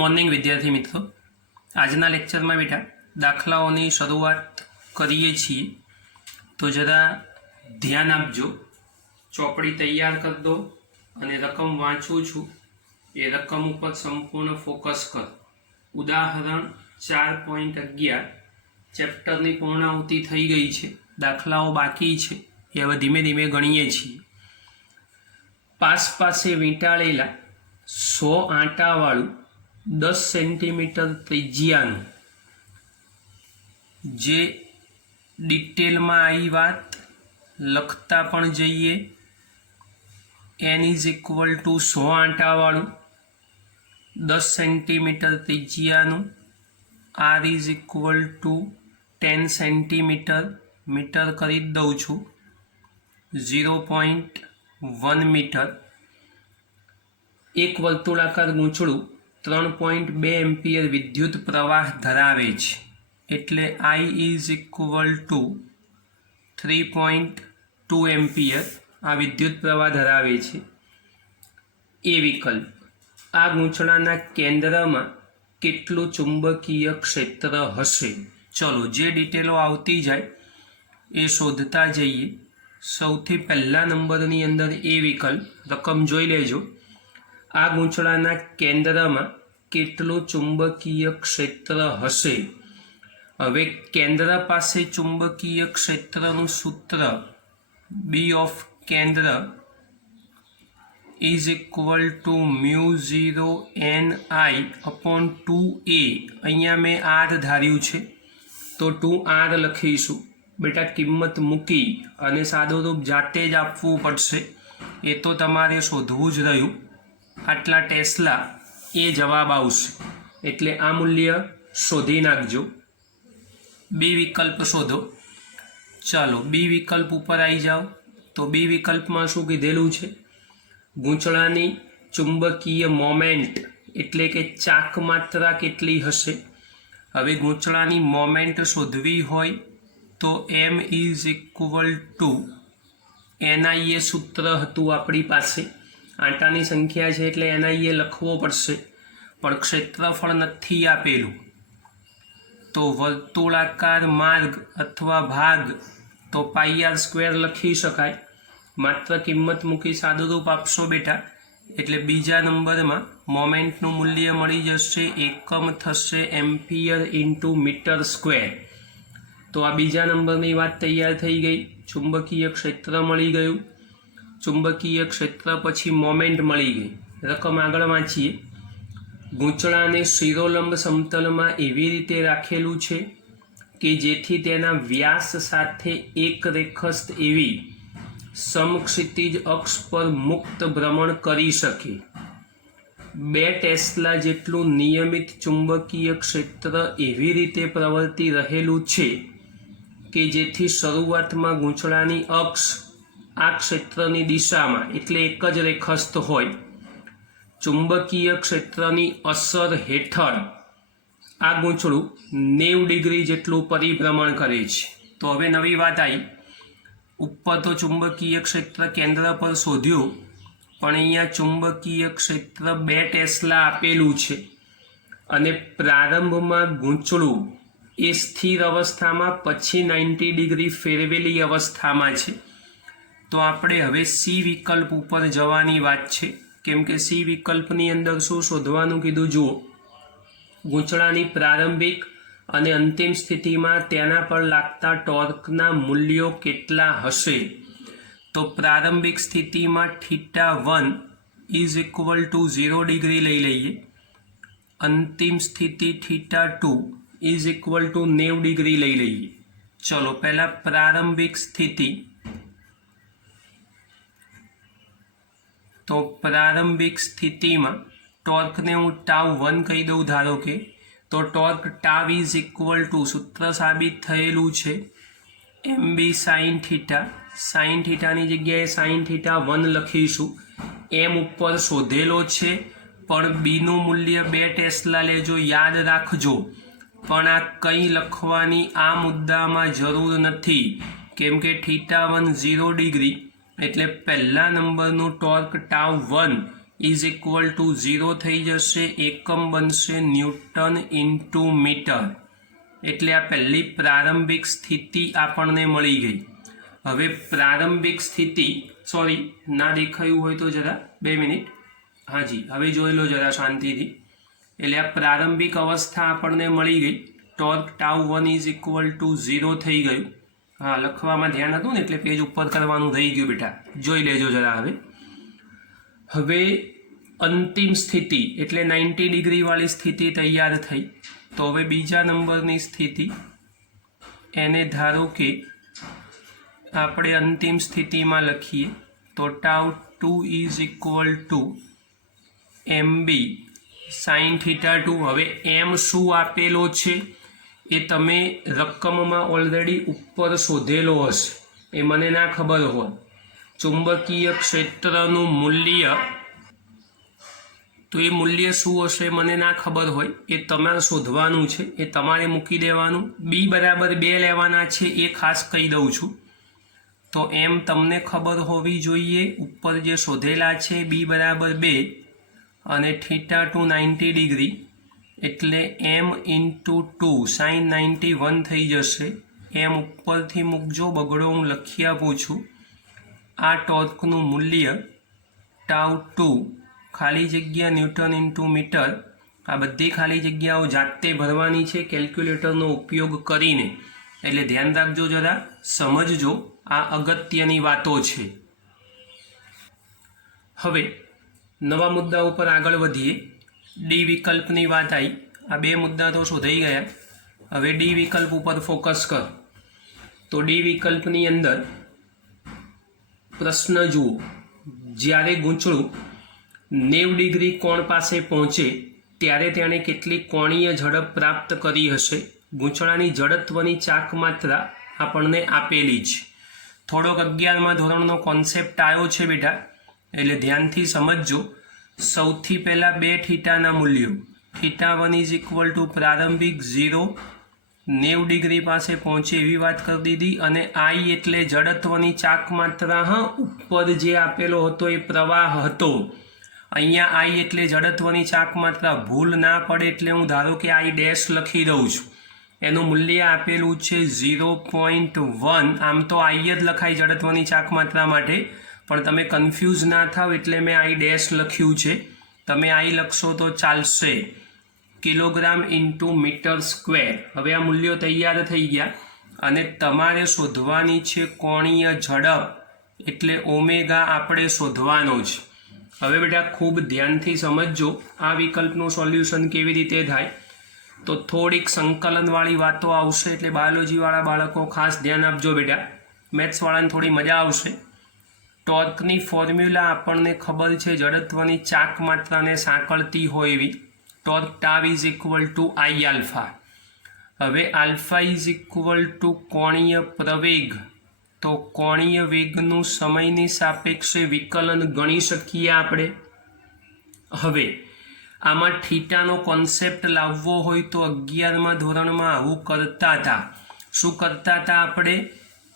Morning विद्यार्थी मित्रों, आजना lecture में बेटा दाखलाओनी शुरुआत करीए छीए तो जरा ध्यान आपजो। चौपड़ी तैयार कर दो अने रकम वाँचू छूँ ए रकम पर संपूर्ण फोकस कर। उदाहरण 4.11 चेप्टरनी पूर्णाहुति थई गई है, दाखलाओ बाकी है, ए हवे धीमे धीमे गणीए छीए। पास पासे वींटाळेला 100 आंटावाळुं 10 सेंटीमीटर त्रिज्यानुं जे डिटेल में आई बात लखता पण जईए। n इज इक्वल टू 100 आंटावाळुं 10 सेंटीमीटर त्रिज्यानुं r is equal to 10 centimetre metre करी दऊं छूं 0.1 मीटर। एक वर्तुळाकार गूंचळुं 3.2 एम्पियर विद्युत प्रवाह धरावे छे एटले I is equal to 3.2 ampere आ विद्युत प्रवाह धरावे छे। ए विकल्प आ गूंचळाना केंद्र में केटलुं चुंबकीय क्षेत्र हशे। चलो जे डिटेलो आवती जाए ए शोधता जईए। सौथी पहला नंबरनी अंदर ए विकल्प रकम जोई लेजो। आ गूंचळाना केंद्र में केटलुं चुंबकीय क्षेत्र हशे। हवे केंद्र पासे चुंबकीय क्षेत्रनुं सूत्र बी ऑफ केंद्र is equal to μ0 ni upon 2a। अहींया मैं r धार्यु छे तो 2r लखीशुं। बेटा किंमत मूकी अने सादुं रूप जाते ज आपवुं पड़शे, ए तो तमारे शोधवुं ज रह्युं। आटला टेस्ला ए जवाब आवशे एटले आ मूल्य शोधी नाखजो। बी विकल्प शोधो। चलो बी विकल्प पर आई जाओ तो बी विकल्प में शुं कीधेलुं छे, गूंचळानी चुंबकीय मोमेंट एटले के चाक मात्रा केटली हशे। हवे गूंचळानी मोमेंट शोधवी होय तो m is equal to ni ए सूत्र हतुं आपणी पासे। आंटानी संख्या है एटले ni ए लखवो पड़शे पण क्षेत्रफळ नथी आपेलुं तो वर्तुळाकार मार्ग अथवा भाग तो πr² लखी शकाय। मात्र किंमत मूकी सादुरूप आपशो बेटा एटले बीजा नंबर में मोमेंटनुं मूल्य मळी जशे। एकम थशे एम्पियर इंटू मीटर स्क्वेर। तो आ बीजा नंबरनी वात तैयार थई गई। चुंबकीय क्षेत्र मळी गयुं, चुंबकीय क्षेत्र पछी मोमेंट मळी गई। रकम आगळ वांचीए। गूंचळाने शिरोलंब समतल में एवी रीते राखेलुं छे के जेथी तेना व्यास साथे एक रेखस्थ एवी समक्षितिज अक्ष पर मुक्त भ्रमण करी शके। 2 टेस्ला जेटलुं नियमित चुंबकीय क्षेत्र एवी रीते प्रवर्ती रहेलुं छे के जेथी शरूआत में गूंचळानी अक्ष आ क्षेत्रनी दिशा में एटले एक ज रेखस्थ होय। चुंबकीय क्षेत्रनी असर हेठळ आ गूंचळुं 90 डिग्री जेटलुं परिभ्रमण करे छे। तो हवे नवी वात आई। उपर तो चुंबकीय क्षेत्र केंद्र पर शोध्युं पण अहींया चुंबकीय क्षेत्र 2 टेस्ला आपेलुं छे अने प्रारंभ में गूंचळुं ए स्थिर अवस्था में पछी 90 डिग्री फेरवेली अवस्था में छे। तो आपणे हवे सी विकल्प पर जवानी वात छे केम के सी विकल्पनी अंदर शुं शोधवानुं कीधुं जुओ। गूंचळानी प्रारंभिक अने अंतिम स्थिति में तेना पर लागता टॉर्कना मूल्यों केटला हशे। तो प्रारंभिक स्थिति में θ1 इज इक्वल टू 0 डिग्री लई लईए। अंतिम स्थिति θ2 इज इक्वल टू 90 डिग्री लई लईए। चलो पहला प्रारंभिक स्थिति, तो प्रारंभिक स्थिति में टॉर्क ने हूँ τ1 कही दऊँ धारो के तो टॉर्क τ इज इक्वल टू सूत्र साबित थयेलू छे mb sin θ। sin θ नी जग्याए sin θ1 लखीशुं। m उपर शोधेलो छे पण b नु मूल्य 2 टेस्ला लेजो, याद राखजो। पण आ कई लखवानी आ मुद्दा में जरूर नथी केम के θ1 0 डिग्री एटले पहला नंबरनु टॉर्क τ1 ઇઝ ઇક્વલ ટુ 0 થઈ જશે. એકમ બનશે ન્યૂટન ઇન્ટુ મીટર. એટલે આ પહેલી પ્રારંભિક સ્થિતિ આપણને મળી ગઈ. હવે પ્રારંભિક સ્થિતિ, સોરી ના દેખાયું હોય તો જરા 2 મિનિટ. હાજી, હવે જોઈ લો જરા શાંતિથી. એટલે આ પ્રારંભિક અવસ્થા આપણને મળી ગઈ. ટોર્ક τ1 ઇઝ ઇક્વલ ટુ 0 થઈ ગયું. હા, લખવામાં ધ્યાન હતું ને એટલે પેજ ઉપર કરવાનું રહી ગયું બેટા. જોઈ લેજો જરા. હવે અંતિમ સ્થિતિ એટલે 90 ડિગ્રી વાળી સ્થિતિ તૈયાર થઈ. તો હવે બીજા નંબરની સ્થિતિ, એને ધારો કે આપણે અંતિમ સ્થિતિમાં લખીએ તો τ2 is equal to mb sin θ2. હવે એમ શું આપેલો છે એ તમે રકમમાં ઓલરેડી ઉપર શોધેલો હશે, એ મને ના ખબર હોય. ચુંબકીય ક્ષેત્રનું મૂલ્ય, તો એ મૂલ્ય શું હશે મને ના ખબર હોય, એ તમારે શોધવાનું છે, એ તમારે મૂકી દેવાનું. બી બરાબર 2 લેવાના છે એ ખાસ કહી દઉં છું. તો એમ તમને ખબર હોવી જોઈએ. ઉપર જે શોધેલા છે બી બરાબર 2 અને θ2 90 ડિગ્રી એટલે m ઇન્ટુ 2 sin 91 થઈ જશે. એમ ઉપરથી મૂકજો, બગડો હું લખી આપું છું. આ ટોર્કનું મૂલ્ય τ2 ખાલી જગ્યા ન્યૂટન ઇન્ટુ મીટર. આ બધી ખાલી જગ્યાઓ જાતે ભરવાની છે કેલ્ક્યુલેટરનો ઉપયોગ કરીને. એટલે ધ્યાન રાખજો જરા, સમજજો, આ અગત્યની વાતો છે. હવે નવા મુદ્દા ઉપર આગળ વધીએ. ડી વિકલ્પની વાત આવી. આ 2 મુદ્દા તો શોધાઈ ગયા. હવે ડી વિકલ્પ ઉપર ફોકસ કર. તો ડી વિકલ્પની અંદર પ્રશ્ન જુઓ. જ્યારે ગૂંચળું 90 ડિગ્રી કોણ પાસે પહોંચે ત્યારે તેણે કેટલી કોણીય ઝડપ પ્રાપ્ત કરી હશે? ગૂંચળાની જડત્વની ચાક માત્રા આપણને આપેલી છે. થોડોક 11મા ધોરણનો કોન્સેપ્ટ આવ્યો છે બેટા, એટલે ધ્યાનથી સમજજો. સૌથી પહેલાં 2 થીટાના મૂલ્યો. θ1 ઇઝ ઇક્વલ ટુ પ્રારંભિક 0, 90 ડિગ્રી પાસે પહોંચે એવી વાત કરી દીધી. અને આઈ એટલે જડત્વની ચાક માત્રા. હા, ઉપર જે આપેલો હતો એ પ્રવાહ હતો. અહીંયા આઈ એટલે જડત્વની ચાક માત્રા. ભૂલ ના પડે એટલે હું ધારો કે આઈ ડેશ લખી દઉં છું. એનું મૂલ્ય આપેલું છે 0.1. આમ તો આઈ જ લખાય જડત્વની ચાક માત્રા માટે, પણ તમે કન્ફ્યુઝ ના થાવ એટલે મેં આઈ ડેશ લખ્યું છે. તમે આઈ લખશો તો ચાલશે. Kilogram into metre square. હવે આ મૂલ્યો તૈયાર થઈ ગયા અને તમારે શોધવાની છે કોણીય ઝડપ, એટલે ઓમેગા આપણે શોધવાનો છે. હવે બેટા ખૂબ ધ્યાનથી સમજજો આ વિકલ્પનું સોલ્યુશન કેવી રીતે થાય. તો થોડીક સંકલનવાળી વાતો આવશે, એટલે બાયોલોજીવાળા બાળકો ખાસ ધ્યાન આપજો બેટા. મેથ્સવાળાને થોડી મજા આવશે. ટોર્કની ફોર્મ્યુલા આપણને ખબર છે, જડત્વની ચાક માત્રાને સાંકળતી હોય એવી. Torque tau is equal two I alpha. હવે આલ્ફા ઇઝ ઇક્વલ ટુ કોણીય પ્રવેગ. તો કોણીય વેગનું સમયની સાપેક્ષે વિકલન ગણી શકીએ આપણે. હવે આમાં થીટાનો કોન્સેપ્ટ લાવવો હોય તો 11મા ધોરણમાં આવું કરતા હતા. શું કરતા હતા આપણે?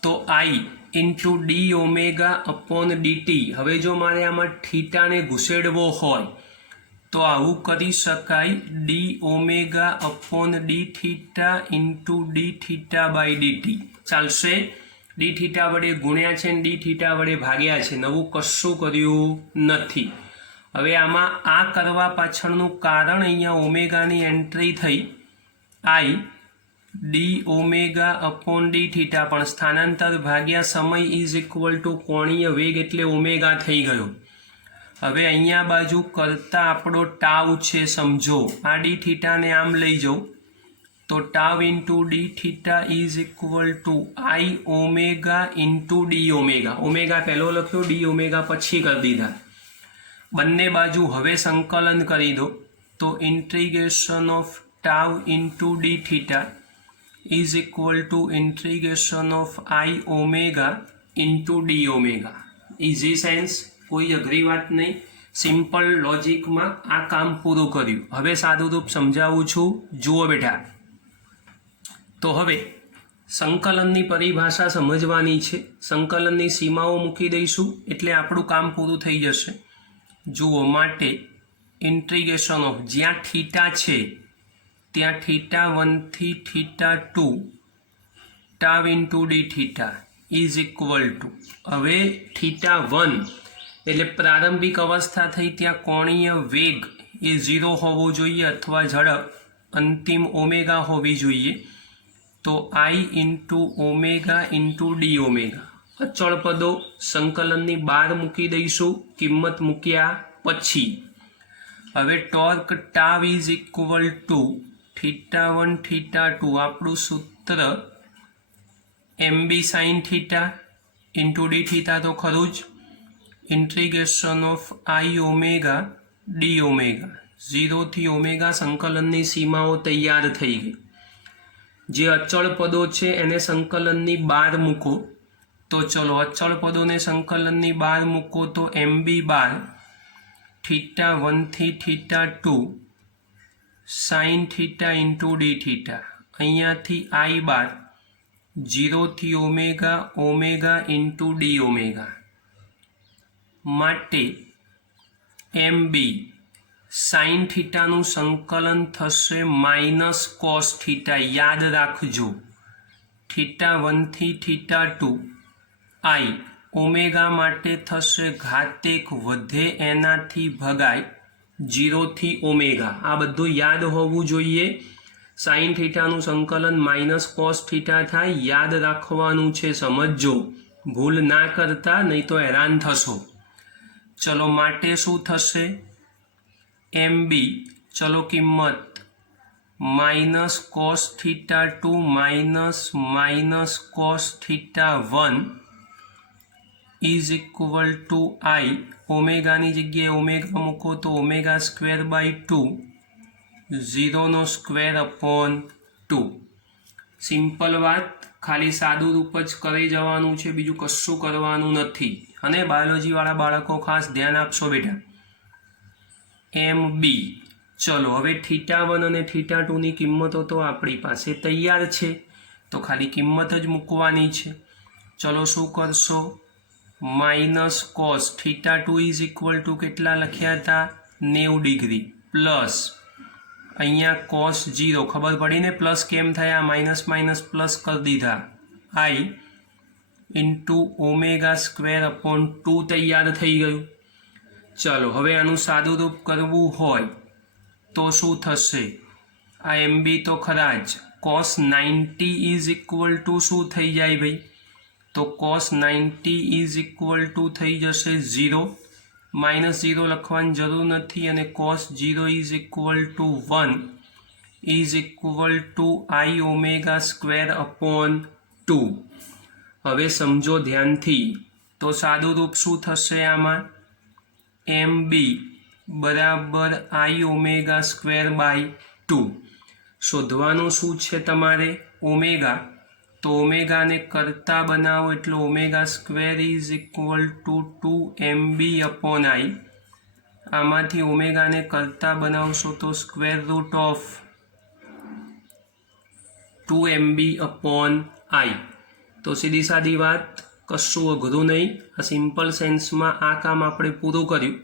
તો I into D omega upon DT. હવે જો મારે આમાં થીટાને ઘુસેડવો હોય તો આવું કરી શકાય. D omega upon d theta into D theta by DT. ચાલશે? ડી થીટા વડે ગુણ્યા છે ને ડી થીટા વડે ભાગ્યા છે, નવું કશું કર્યું નથી. હવે આમાં આ કરવા પાછળનું કારણ, અહીંયા ઓમેગાની એન્ટ્રી થઈ. I D omega upon d theta, પણ સ્થાનાંતર ભાગ્યા સમય ઇઝ ઇક્વલ ટુ કોણીય વેગ એટલે ઓમેગા થઈ ગયો. હવે અહીંયા બાજુ કરતા આપણો ટાવ છે, સમજો. આ ડી થીટાને આમ લઈ જાઉં તો tau into D theta is equal two I omega into D omega. Omega પહેલો લખ્યો, ડી ઓમેગા પછી કરી દીધા. બંને બાજુ હવે સંકલન કરી દો તો integration of tau into D theta is equal two integration of I omega into D omega. Easy sense, કોઈ અઘરી વાત નહીં. સિમ્પલ લોજિકમાં આ કામ પૂરું કર્યું. હવે સાદું રૂપ સમજાવું છું, જુઓ બેટા. તો હવે સંકલનની પરિભાષા સમજવાની છે. સંકલનની સીમાઓ મૂકી દઈશું એટલે આપણું કામ પૂરું થઈ જશે. જુઓ માટે ઇન્ટિગ્રેશન ઓફ જ્યાં થીટા છે ત્યાં θ1 થી θ2 tau into D theta is equal to, હવે θ1 એટલે પ્રારંભિક અવસ્થા થઈ ત્યાં કોણીય વેગ એ 0 હોવો જોઈએ અથવા ઝડપ અંતિમ ઓમેગા હોવી જોઈએ, તો I into omega into D omega. અચળ પદો સંકલનની બહાર મૂકી દઈશું કિંમત મૂક્યા પછી. હવે torque tau is equal to θ1 θ2 આપણું સૂત્ર MB sin theta into D theta તો ખરું જ, integration of I omega D omega 0 થી ઓમેગા સંકલનની સીમાઓ તૈયાર થઈ ગઈ. જે અચળ પદો છે એને સંકલનની બહાર મૂકો, તો ચલો અચળ પદોને સંકલનની બહાર મૂકો તો MB બાર θ1 થી θ2 sin theta into D theta, અહીંયાથી I બાર 0 થી omega omega into D omega માટે MB સાઇન થીટાનું સંકલન થશે માઇનસ કોસ થીટા. યાદ રાખજો θ1 થી θ2 I ઓમેગા માટે થશે ઘાતેક વધે એનાથી ભગાય 0 થી ઓમેગા. આ બધું યાદ હોવું જોઈએ. સાઇન થીટાનું સંકલન માઇનસ કોસ થીટા થાય, યાદ રાખવાનું છે, સમજજો, ભૂલ ના કરતા નહીં તો હેરાન થશો. ચલો માટે શું થશે MB, ચલો કિંમત minus cos θ2 minus cos θ1 is equal to I, ઓમેગાની જગ્યાએ ઓમેગા મૂકો તો ઓમેગા સ્ક્વેર બાય 2 0નો સ્ક્વેર અપોન 2. સિમ્પલ વાત, ખાલી સાદું રૂપ જ કરી જવાનું છે, બીજું કશું કરવાનું નથી. અને બાયોલોજીવાળા બાળકો ખાસ ધ્યાન આપશો બેટા. MB, ચલો હવે θ1 અને θ2 ની કિંમતો તો આપણી પાસે તૈયાર છે, તો ખાલી કિંમત જ મૂકવાની છે. ચલો શું કરશો, minus cos θ2 is equal to કેટલા લખ્યા હતા 90 ડિગ્રી પ્લસ અહીંયા કોસ 0, ખબર પડી ને પ્લસ કેમ થયા, માઇનસ માઇનસ પ્લસ કરી દીધા, I into omega square upon 2 તૈયાર થઈ ગયું. ચલો હવે આનું સાદું રૂપ કરવું હોય તો શું થશે, આ MB તો ખરા જ, કોસ 90 ઇઝ ઇક્વલ ટુ શું થઈ જાય ભાઈ, તો કોસ 90 ઇઝ ઇક્વલ ટુ થઈ જશે 0, માઇનસ 0 લખવાની જરૂર નથી, અને cos 0 is equal two 1 is equal to I omega square upon 2. હવે સમજો ધ્યાનથી, તો સાદું રૂપ શું થશે આમાં, MB બરાબર I ઓમેગા સ્ક્વેર બાય 2. શોધવાનું શું છે તમારે ઓમેગા, તો ઓમેગાને કરતા બનાવો એટલે omega square is equal two 2MB upon I. આમાંથી ઓમેગાને કરતા બનાવશો તો square root of 2MB upon I. તો સીધી સાદી વાત, કશું અઘરું નહીં. આ સિમ્પલ સેન્સમાં આ કામ આપણે પૂરું કર્યું,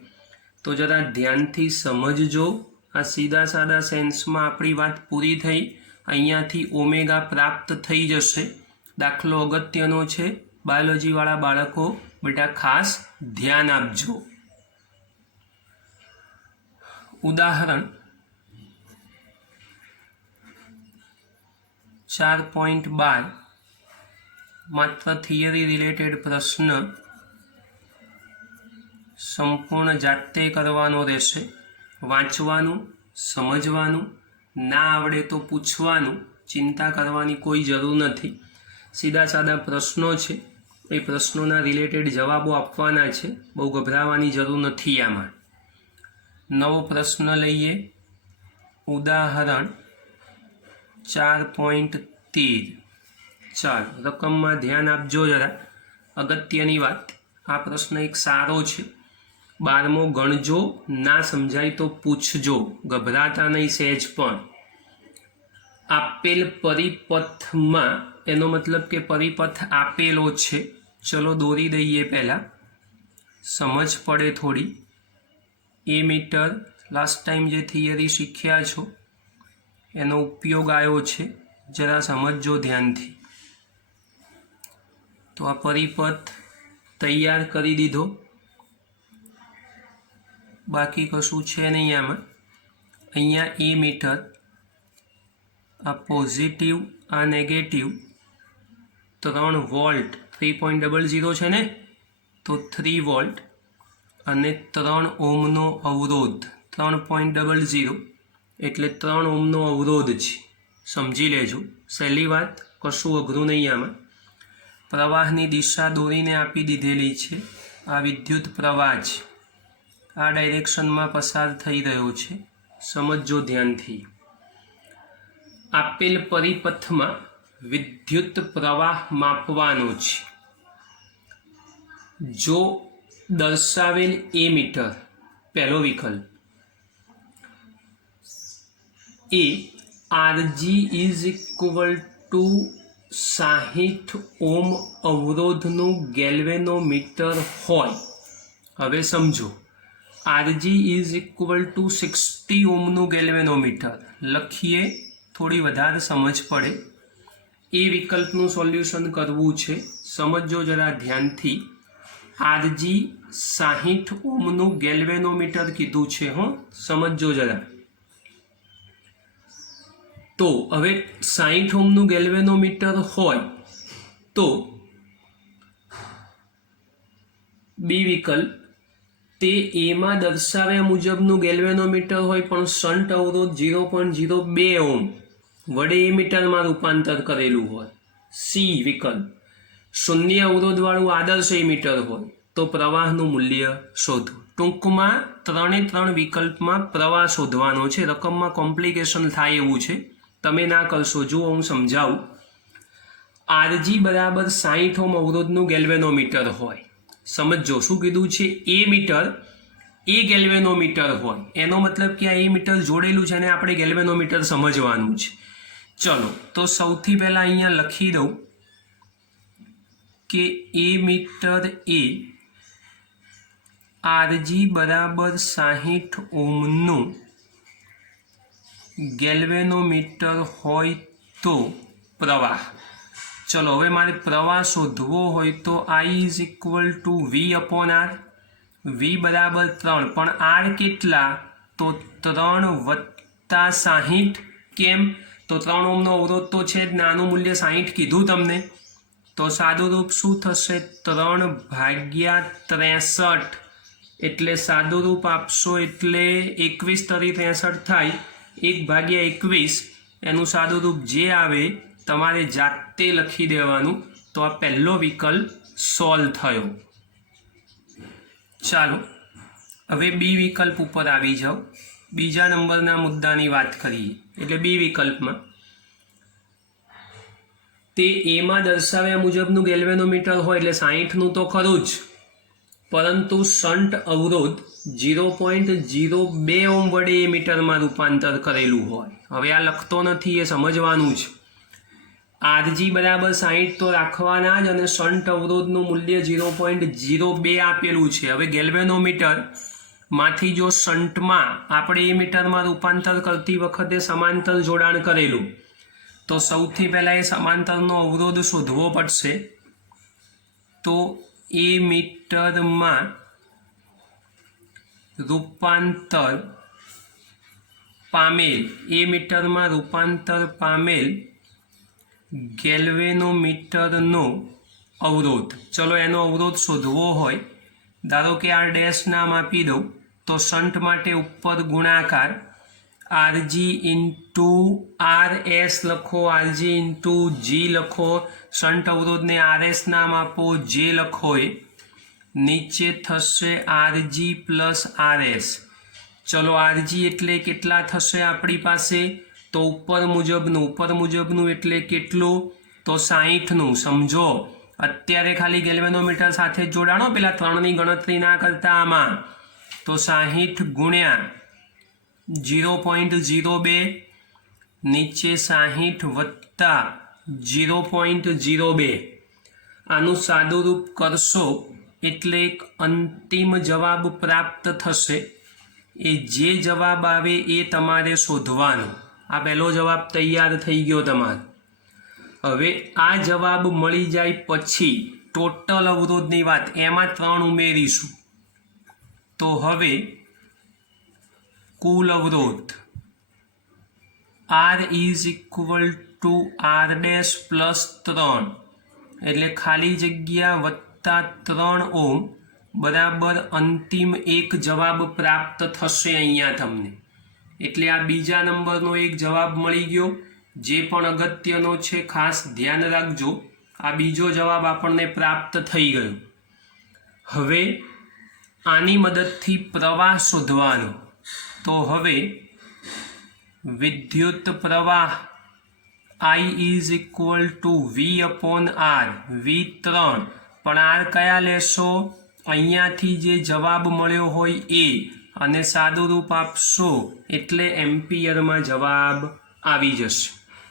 તો જરા ધ્યાનથી સમજજો. આ સીધા સાદા સેન્સમાં આપણી વાત પૂરી થઈ. અહીંયાથી ઓમેગા પ્રાપ્ત થઈ જશે. દાખલો અગત્યનો છે, બાયોલોજીવાળા બાળકો બેટા ખાસ ધ્યાન આપજો. ઉદાહરણ 4.12 માત્ર થિયરી રિલેટેડ પ્રશ્ન સંપૂર્ણ જાતે કરવાનો રહેશે. વાંચવાનું, સમજવાનું, ના આવડે તો પૂછવાનું, ચિંતા કરવાની કોઈ જરૂર નથી. સીધા સાદા પ્રશ્નો છે, એ પ્રશ્નોના રિલેટેડ જવાબો આપવાના છે, બહુ ગભરાવાની જરૂર નથી. આમાં નવો પ્રશ્ન લઈએ. ઉદાહરણ 4.13. ચાલો રકમમાં ધ્યાન આપજો જરા, અગત્યની વાત. આ પ્રશ્ન એક સારો છે, 12મો ગણજો, ના સમજાય તો પૂછજો, ગભરાતા નહીં સહેજ પણ. આપેલ પરિપથમાં, એનો મતલબ કે પરિપથ આપેલો છે. ચલો દોરી દઈએ, પહેલાં સમજ પડે થોડી. એ મીટર લાસ્ટ ટાઈમ જે થિયરી શીખ્યા છો એનો ઉપયોગ આવ્યો છે, જરા સમજજો ધ્યાનથી. તો આ પરિપથ તૈયાર કરી દીધો, બાકી કશું છે નહીં આમાં. અહીંયા એ મીટર, આ પોઝિટિવ આ નેગેટિવ, 3 વોલ્ટ 3.00 છે ને, તો 3 વોલ્ટ અને 3 ઓહમનો અવરોધ 3.00 એટલે 3 ઓહમનો અવરોધ છે. સમજી લેજો, સહેલી વાત, કશું અઘરું નહીં આમાં. પ્રવાહની દિશા દોરીને આપી દીધેલી છે. આ વિદ્યુત પ્રવાહ છે, આ ડાયરેક્શનમાં પસાર થઈ રહ્યો છે. સમજો ધ્યાનથી. આપેલ પરિપથમાં વિદ્યુત પ્રવાહ માપવાનો છે. જો દર્શાવેલ એ મીટર, પહેલો વિકલ્પ, એ RG is equal to 60 ohm અવરોધનું ગેલ્વેનોમીટર હોય. હવે સમજો, આરજી ઇઝ ઇક્વલ ટુ 60 ઓહમનું ગેલ્વેનોમીટર લખીએ, થોડી વધારે સમજ પડે. એ વિકલ્પનું સોલ્યુશન કરવું છે. સમજો જરા ધ્યાનથી. આરજી 60 ઓહમનું ગેલ્વેનોમીટર કીધું છે, હો, સમજો જરા. તો હવે 60 ઓહમનું ગેલ્વેનોમીટર હોય તો બી વિકલ્પ, તે એમાં દર્શાવ્યા મુજબનું ગેલ્વેનોમીટર હોય પણ શન્ટ અવરોધ 0.02 ઓહમ વડે એ મીટરમાં રૂપાંતર કરેલું હોય. સી વિકલ્પ, શૂન્ય અવરોધવાળું આદર્શ એ મીટર હોય તો પ્રવાહનું મૂલ્ય શોધો. ટૂંકમાં 3 વિકલ્પમાં પ્રવાહ શોધવાનો છે. રકમમાં કોમ્પ્લિકેશન થાય એવું છે, તમે ના કરશો. જુઓ, હું સમજાવું. આરજી બરાબર 60 ઓહમ અવરોધનું ગેલ્વેનોમીટર હોય. સમજો શું કીધું છે, એ મીટર એ ગેલ્વેનોમીટર હોય. એનો મતલબ કે આ એ મીટર જોડેલું છે અને આપણે ગેલ્વેનોમીટર સમજવાનું છે. ચલો, તો સૌથી પહેલાં અહીંયા લખી દઉં કે એ મીટર એ આરજી બરાબર 60 ઓહમનું ગેલ્વેનોમીટર હોય તો પ્રવાહ. ચલો, હવે મારે પ્રવાહ શોધવો હોય તો I is equal two V/R. V બરાબર 3, પણ R કેટલા? તો 3 વત્તા 60. કેમ? તો 3 ઓહમનો અવરોધ તો છે જ, નાનું મૂલ્ય 60 કીધું તમને. તો સાદું રૂપ શું થશે? 3/63. એટલે સાદું રૂપ આપશો એટલે 21 તરી 63 થાય. 1/21 એનું સાદું રૂપ જે આવે તમારે જાતે લખી દેવાનું. તો આ પહેલો વિકલ્પ સોલ્વ થયો. ચાલો, હવે બી વિકલ્પ ઉપર આવી જાઓ. બીજા નંબરના મુદ્દાની વાત કરીએ. એટલે બી વિકલ્પમાં તે એમાં દર્શાવ્યા મુજબનું ગેલ્વેનોમીટર હોય એટલે 60નું તો ખરું જ, પરંતુ શન્ટ અવરોધ 0.02 ઓહમ વડે એ મીટરમાં રૂપાંતર કરેલું હોય. હવે આ લખતો નથી, એ સમજવાનું છે. આરજી બરાબર 60 તો રાખવાના જ અને શન્ટ અવરોધનું મૂલ્ય 0.02 આપેલું છે. હવે ગેલ્વેનોમીટર માંથી જો શન્ટમાં આપણે એ મીટરમાં રૂપાંતર કરતી વખતે સમાંતર જોડાણ કરેલું, તો સૌથી પહેલાં એ સમાંતરનો અવરોધ શોધવો પડશે. તો એ મીટરમાં રૂપાંતર પામેલ ગેલ્વેનોમીટરનો અવરોધ. ચલો, એનો અવરોધ શોધવો હોય, ધારો કે R ડેશ નામ આપી દઉં, તો શન્ટ માટે ઉપર ગુણાકાર આરજી ઇન્ટુ RS લખો, આરજી ઇન્ટુ જી લખો, શન્ટ અવરોધને RS નામ આપો, જે લખો એ નીચે થશે આરજી પ્લસ RS. ચલો, આરજી એટલે કેટલા થશે આપણી પાસે? તો ઉપર મુજબનું એટલે કેટલું? તો 60નું. સમજો, અત્યારે ખાલી ગેલ્વેનોમીટર સાથે જોડાણો, પેલા 3ની ગણતરી ના કરતા આમાં. તો 60 ગુણ્યા 0.02 નીચે 60 વત્તા 0.02, આનું સાદુરૂપ કરશો એટલે એક અંતિમ જવાબ પ્રાપ્ત થશે. એ જે જવાબ આવે એ તમારે શોધવાનો. આ પહેલો જવાબ તૈયાર થઈ ગયો તમારો. હવે આ જવાબ મળી જાય પછી ટોટલ અવરોધની વાત એમાં 3 ઉમેરીશું. તો હવે કુલ અવરોધ R is equal two R dash plus 3 એટલે ખાલી જગ્યા વત્તા 3 ઓમ બરાબર અંતિમ એક જવાબ પ્રાપ્ત થશે અહીંયા તમને. એટલે આ બીજા નંબરનો એક જવાબ મળી ગયો, જે પણ અગત્યનો છે, ખાસ ધ્યાન રાખજો. આ બીજો જવાબ આપણને પ્રાપ્ત થઈ ગયો. હવે આની મદદથી પ્રવાહ શોધવાનો. તો હવે વિદ્યુત પ્રવાહ I is equal two V upon R, V3, પણ R કયા લેશો? અહીંયાથી જે જવાબ મળ્યો હોય એ, અને સાદું રૂપ આપશો એટલે એમ્પિયરમાં જવાબ આવી જશે.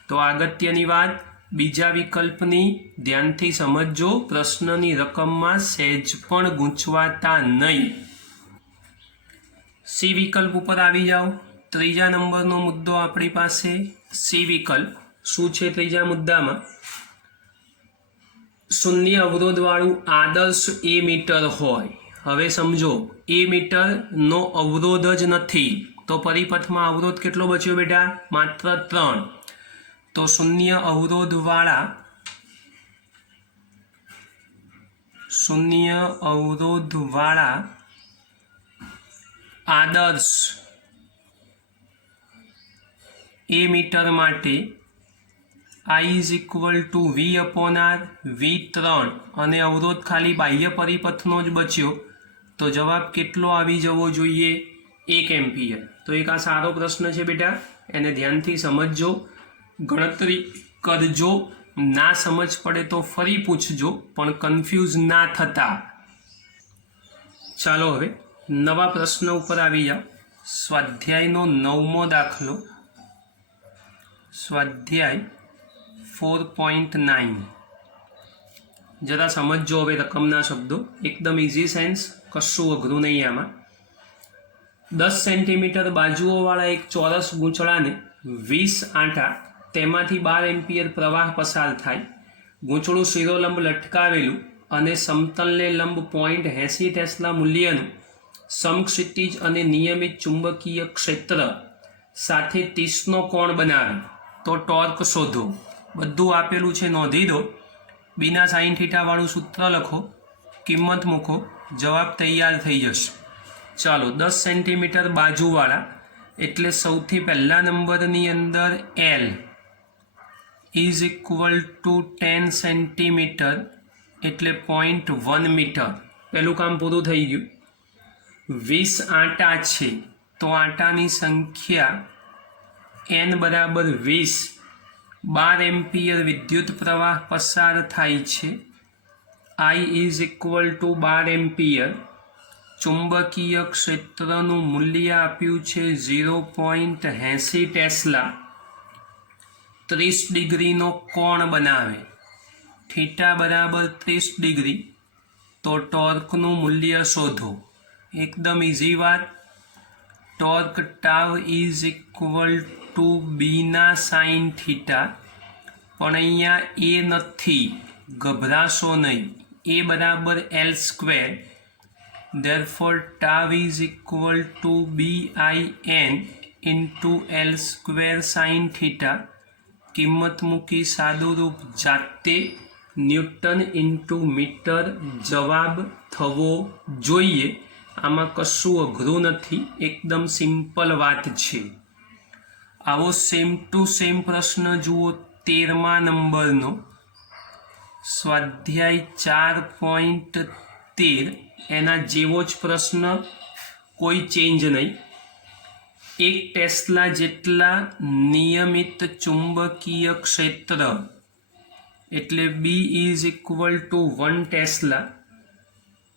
તો અગત્યની વાત બીજા વિકલ્પની ધ્યાનથી સમજજો, પ્રશ્નની રકમમાં સહેજ પણ ગૂંચવાતા નહીં. સી વિકલ્પ ઉપર આવી જાઓ. ત્રીજા નંબરનો મુદ્દો આપણી પાસે સી વિકલ્પ. શું છે ત્રીજા મુદ્દામાં? શૂન્ય અવરોધવાળું આદર્શ એ મીટર હોય. હવે સમજો, એ મીટરનો અવરોધ જ નથી, તો પરિપથમાં અવરોધ કેટલો બચ્યો બેટા? માત્ર 3. તો શૂન્ય અવરોધવાળા આદર્શ એ મીટર માટે I is equal two V upon R, V3, અને અવરોધ ખાલી બાહ્ય પરિપથનો જ બચ્યો, તો જવાબ કેટલો આવી જવો જોઈએ? 1 એમ્પિયર. તો એક આ સારો પ્રશ્ન છે બેટા, એને ધ્યાનથી સમજજો, ગણતરી કરજો. ના સમજ પડે તો ફરી પૂછજો, પણ કન્ફ્યુઝ ના થતા. ચાલો હવે નવા પ્રશ્ન ઉપર આવી જાઓ. સ્વાધ્યાયનો 9મો દાખલો, સ્વાધ્યાય 4.9. જરા સમજજો હવે રકમના શબ્દો, એકદમ ઇઝી સેન્સ, કશું અઘરું નહીં આમાં. 10 સેન્ટીમીટર બાજુઓવાળા એક ચોરસ ગૂંચળાને 20 આંટા, તેમાંથી 12 એમ્પિયર પ્રવાહ પસાર થાય. ગૂંચળું શિરોલંબ લટકાવેલું અને સમતલને લંબ 0.80 ટેસ્લા મૂલ્યનું સમક્ષિતિજ અને નિયમિત ચુંબકીય ક્ષેત્ર સાથે 30નો કોણ બનાવે તો ટોર્ક શોધો. બધું આપેલું છે, નોંધી દો. બીના સાઇન થીટાવાળું સૂત્ર લખો, કિંમત મૂકો, જવાબ તૈયાર થઈ જશે. ચાલો 10 સેન્ટીમીટર બાજુવાળા એટલે સૌથી પહેલા નંબરની અંદર L is equal two 10 centimetre એટલે 0.1 મીટર. પહેલું કામ પૂરું થઈ ગયું. 20 આંટા છે, તો આંટાની સંખ્યા N બરાબર 20. 12 એમ્પિયર વિદ્યુત પ્રવાહ પસાર થાય છે. I is equal two 12 ampere. ચુંબકીય ક્ષેત્રનું મૂલ્ય આપ્યું છે 0.80 ટેસ્લા. 30 ડિગ્રીનો કોણ બનાવે, થીટા બરાબર 30 ડિગ્રી, તો ટોર્કનું મૂલ્ય શોધો. એકદમ ઇઝી વાત. Torque tau is equal two Bina sine theta, પણ અહીંયા એ નથી, ગભરાશો નહીં. એ બરાબર L². therefore tau is equal to BIN into L² sin theta. કિંમત મૂકી સાદું રૂપ જાતે ન્યૂટન ઇન્ટુ મીટર જવાબ થવો જોઈએ. આમાં કશું અઘરું નથી, એકદમ સિમ્પલ વાત છે. આવો સેમ ટુ સેમ પ્રશ્ન જુઓ 13મા નંબરનો, સ્વાધ્યાય 4.13. એના જેવો જ પ્રશ્ન, કોઈ ચેન્જ નહીં. 1 ટેસ્લા જેટલા નિયમિત ચુંબકીય ક્ષેત્ર એટલે B is equal two 1 tesla.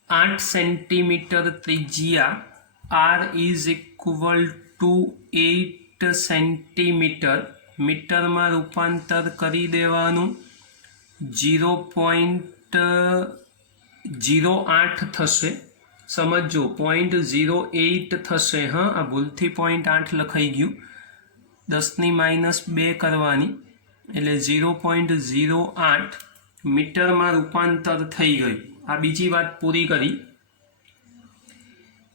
8 centimetre ત્રિજ્યા R is equal two 8 centimetre. મીટરમાં રૂપાંતર કરી દેવાનું, 0.08 થશે. સમજો 0.08 થશે. હા, આ ભૂલથી 0.8 લખાઈ ગયું. 10⁻2 કરવાની એટલે 0.08 મીટરમાં રૂપાંતર થઈ ગયું. આ બીજી વાત પૂરી કરી.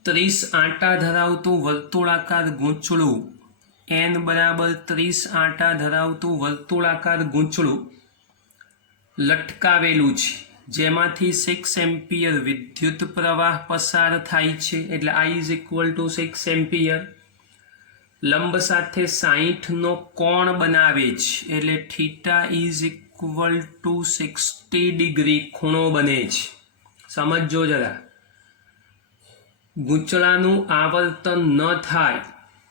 30 આંટા ધરાવતું વર્તુળાકાર ગૂંચળું n બરાબર 30 આંટા ધરાવતું વર્તુળાકાર ગૂંચળું લટકાવેલું છે, જેમાંથી 6 એમ્પિયર વિદ્યુત પ્રવાહ પસાર થાય છે. એટલે I = 6 એમ્પિયર. લંબ સાથે 60નો કોણ બનાવે છે, એટલે થીટા = 60 ડિગ્રી ખૂણો બને છે. સમજો જરા. ગૂંચળાનું આવર્તન ન થાય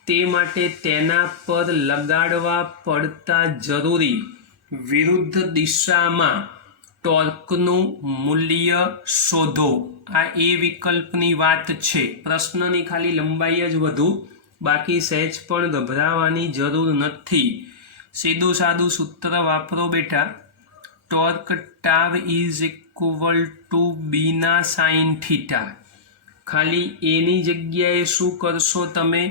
તે માટે તેના પર લગાડવા પડતા જરૂરી વિરુદ્ધ દિશામાં ટોર્કનું મૂલ્ય શોધો. આ એ વિકલ્પની વાત છે. પ્રશ્નની ખાલી લંબાઈ જ વધુ, બાકી સહેજ પણ ગભરાવાની જરૂર નથી. સીધું સાદું સૂત્ર વાપરો બેટા. ટોર્ક ટાવ = બીના સાઇન થીટા. ખાલી એની જગ્યાએ શું કરશો તમે?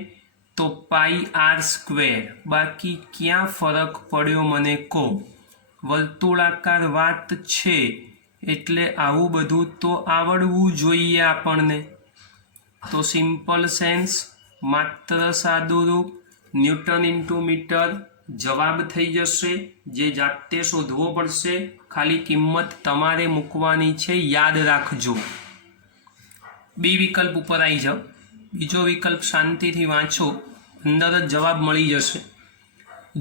તો πr². બાકી ક્યાં ફરક પડ્યો મને કહો? વર્તુળાકાર વાત છે એટલે આવું બધું તો આવડવું જોઈએ આપણને. તો સિમ્પલ સેન્સ, માત્ર સાદું રૂપ, ન્યૂટન × મીટર જવાબ થઈ જશે, જે જાતે શોધવો પડશે. ખાલી કિંમત તમારે મૂકવાની છે, યાદ રાખજો. બી વિકલ્પ ઉપર આવી જાઓ. બીજો વિકલ્પ શાંતિથી વાંચો, અંદર જ જવાબ મળી જશે.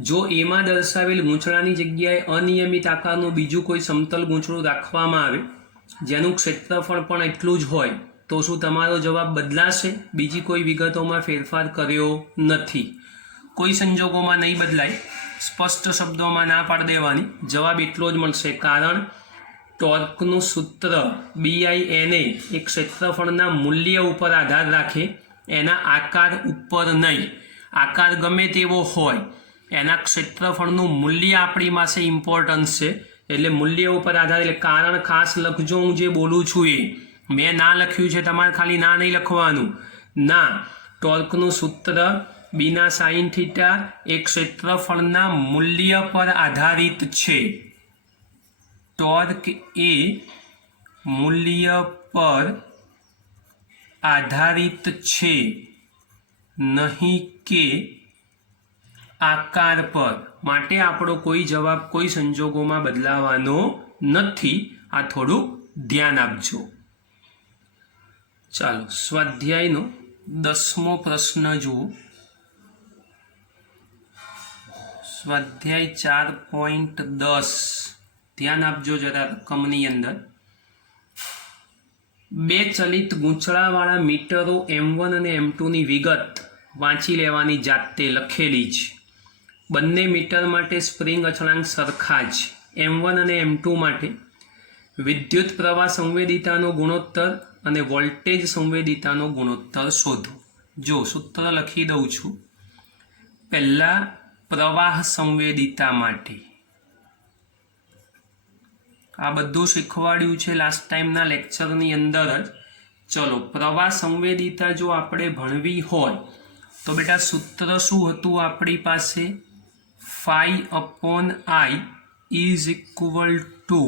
જો એમાં દર્શાવેલ ગૂંચળાની જગ્યાએ અનિયમિત આકારનું બીજું કોઈ સમતલ ગૂંચળું રાખવામાં આવે જેનું ક્ષેત્રફળ પણ એટલું જ હોય તો શું તમારો જવાબ બદલાશે? બીજી કોઈ વિગતોમાં ફેરફાર કર્યો નથી. કોઈ સંજોગોમાં નહીં બદલાય. સ્પષ્ટ શબ્દોમાં ના પાડી દેવાની. જવાબ એટલો જ મળશે, કારણ ટોર્કનું સૂત્ર BINA એ ક્ષેત્રફળના મૂલ્ય ઉપર આધાર રાખે, એના આકાર ઉપર નહીં. આકાર ગમે તેવો હોય, એના ક્ષેત્રફળનું મૂલ્ય આપણી પાસે ઇમ્પોર્ટન્સ છે. એટલે મૂલ્ય ઉપર આધાર, એટલે કારણ ખાસ લખજો. હું જે બોલું છું એ મેં ના લખ્યું છે, તમારે ખાલી ના નહીં લખવાનું. ના, ટોર્કનું સૂત્ર બીના સાઇન થીટા એ ક્ષેત્રફળના મૂલ્ય પર આધારિત છે. ટોર્ક એ મૂલ્ય પર આધારિત છે, નહીં કે આકાર પર. માટે આપણો કોઈ જવાબ કોઈ સંજોગોમાં બદલાવાનો નથી. આ થોડું ધ્યાન આપજો. ચાલો, સ્વાધ્યાયનો 10મો પ્રશ્ન જુઓ. સ્વાધ્યાય 4.10. ધ્યાન આપજો જરા રકમની અંદર. બે ચલિત ગૂંચળાવાળા મીટરો M1 અને M2ની વિગત વાંચી લેવાની જાતે લખેલી છે. બંને મીટર માટે સ્પ્રિંગ અચળાંક સરખા જ. M1 અને M2 માટે વિદ્યુત પ્રવાહ સંવેદિતાનો ગુણોત્તર અને વોલ્ટેજ સંવેદિતાનો ગુણોત્તર શોધો. જો સૂત્ર લખી દઉં છું. પહેલા પ્રવાહ સંવેદિતા માટે આ બધું શીખવાડ્યું છે લાસ્ટ ટાઈમના લેક્ચરની અંદર જ. ચલો, પ્રવાહ સંવેદિતા જો આપણે ભણવી હોય તો બેટા સૂત્ર શું હતું આપણી પાસે? Φ/I = 2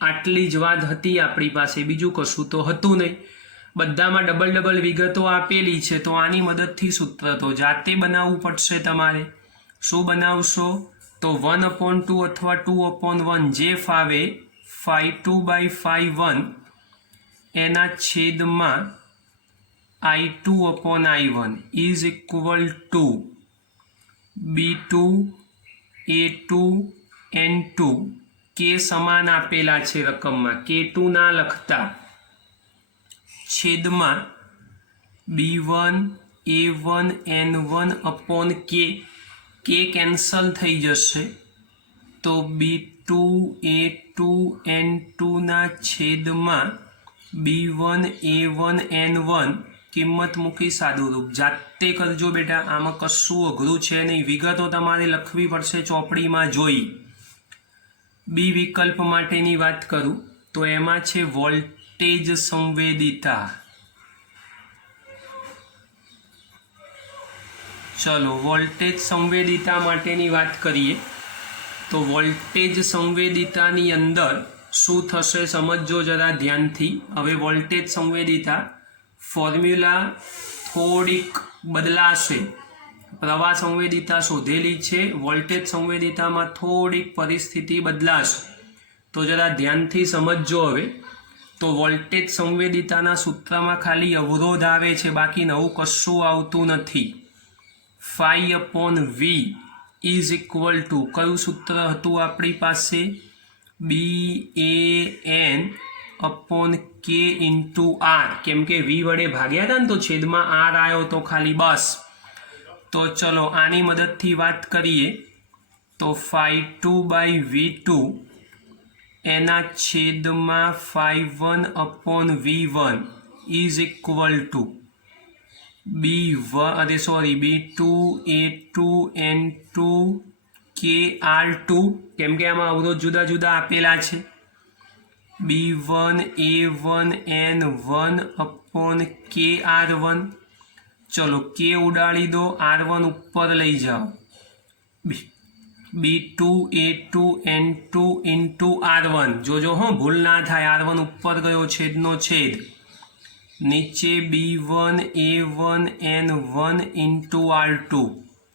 આટલી જ વાત હતી આપણી પાસે, બીજું કશું તો હતું નહીં. બધામાં ડબલ વિગતો આપેલી છે, તો આની મદદથી સૂત્ર તો જાતે બનાવવું પડશે તમારે. શું બનાવશો? તો 1/2 અથવા 2/1 જે ફાવે, Φ2/Φ1 એના છેદમાં I2/I1 = B2 A2 N2. કે સમાન આપેલા છે રકમમાં, K2 ના લખતા. છેદમાં B1 A1 N1/K. K cancel થઈ જશે તો B2 A2 N2 ના છેદમાં B1 A1 N1. કિંમત મૂકી સાદું રૂપ. જાતે કરજો બેટા, આમાં કશું અઘરું છે નહીં. વિગતો તમારે લખવી પડશે ચોપડીમાં જોઈ. બી વિકલ્પ માટેની વાત કરું તો એમાં છે વોલ્ટેજ સંવેદિતા. ચલો વોલ્ટેજ સંવેદિતા માટેની વાત કરીએ તો વોલ્ટેજ સંવેદિતાની અંદર શું થશે સમજો જરા ધ્યાનથી. હવે વોલ્ટેજ સંવેદિતા ફોર્મ્યુલા થોડીક બદલાશે. પ્રવાહ સંવેદિતા શોધેલી છે, વોલ્ટેજ સંવેદિતામાં થોડીક પરિસ્થિતિ બદલાશે. તો જરા ધ્યાનથી સમજજો. હવે તો વોલ્ટેજ સંવેદિતાના સૂત્રમાં ખાલી અવરોધ આવે છે, બાકી નવું કશું આવતું નથી. phi/v ઇઝ ઇક્વલ ટુ કયું સૂત્ર હતું આપણી પાસે? BAN/K × R. કેમ કે v વડે ભાગ્યા હતા ને તો છેદમાં R આવ્યો તો ખાલી બસ. તો ચલો આની મદદથી વાત કરીએ તો phi2/V2 એના છેદમાં phi1/V1 is equal two B2A2N2 KR2. કેમ કે આમાં અવરોધ જુદા જુદા આપેલા છે. B1A1N1/KR1. ચલો K ઉડાડી દો, R1 ઉપર લઈ જાઓ. B2A2N2 × R1. જોજો હો ભૂલ ના થાય, R1 ઉપર ગયો છેદનો છેદ. નીચે B1A1N1 × R2.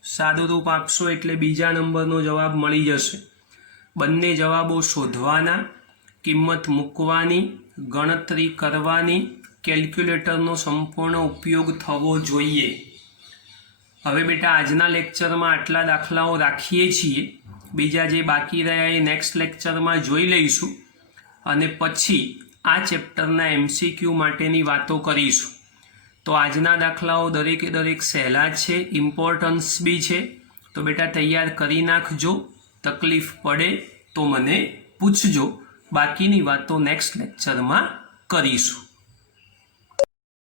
સાદું રૂપ આપશો એટલે બીજા નંબરનો જવાબ મળી જશે. બંને જવાબો શોધવાના, કિંમત મૂકવાની, ગણતરી કરવાની, કેલ્ક્યુલેટરનો સંપૂર્ણ ઉપયોગ થવો જોઈએ. હવે બેટા આજના લેક્ચરમાં આટલા દાખલાઓ રાખીએ છીએ. બીજા જે બાકી રહ્યા એ નેક્સ્ટ લેક્ચરમાં જોઈ લઈશું અને પછી આ ચેપ્ટરના MCQ માટેની વાતો કરીશું. તો આજના દાખલાઓ દરેકે દરેક સહેલા છે, ઇમ્પોર્ટન્સ બી છે. તો બેટા તૈયાર કરી નાખજો. તકલીફ પડે તો મને પૂછજો. બાકીની વાતો નેક્સ્ટ લેક્ચરમાં કરીશું.